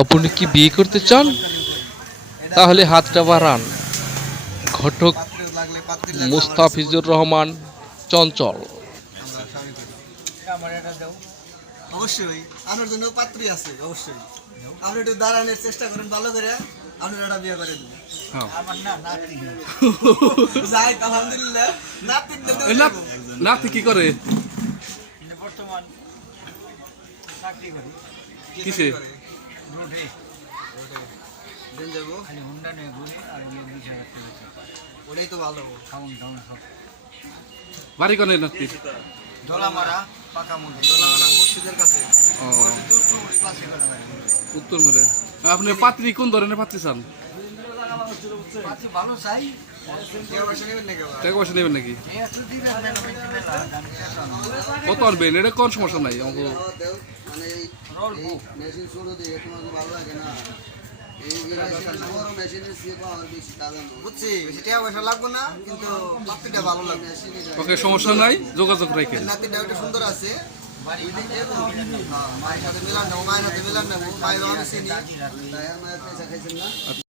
আপনি কি বিয়ে করতে চান? তাহলে হাতটা বাড়ান। ঘটক মুস্তাফিজুর রহমান চঞ্চল। অবশ্যই আপনার জন্য পাত্রী আছে, অবশ্যই আপনি একটু দাঁড়ানোর চেষ্টা করেন ভালো করে, আপনার একটা বিয়ে করে দেবেন। যাই আলহামদুলিল্লাহ, নাতি কি করে? বর্তমান চাকরি করি কিসে? রোডে দেন যাবো, খালি হুন্ডা নিয়ে ঘুরি আর এগুলো 20,000 টাকা বেতন পাই। ওটাই তো ভালো। খাউন টাউন সব বাড়ি কোনে নাতি? ধলামারা পাকা মুড়ি দোলানা মসজিদের কাছে। ও, ক্লাসে করে বাড়ি উত্তর মেরে। আপনি পাত্রী কোন ধরনের পাত্রী চান? পাচ্ছি ভালো চাই কেউ বসে নেবেন নাকি আবার? টাকা পয়সা নেবেন নাকি? এই একটু দিবেন মেলা মেলা মেলা গান পেছানো কত আনবেন? এটা কোন সমস্যা নাই আমাকে। দেও, মানে এই রোল এই মেশিন শুরু দিয়ে তোমাকে ভালো লাগে না? এই বড় মেশিনের চেয়ে পাওয়ার বেশি দাম। বুঝছি, বেশি টাকা পয়সা লাগবে না, কিন্তু পাত্রীটা ভালো লাগবে। ওকে, সমস্যা নাই, যোগাযোগ রাখেন। নাতিটা ওটা সুন্দর আছে, মায়ের সাথে মিলান নেবো, মায়ের সাথে মিলান নেবো, মায়ের আমি চিনি। তাই আমার পয়সা খাইছেন না?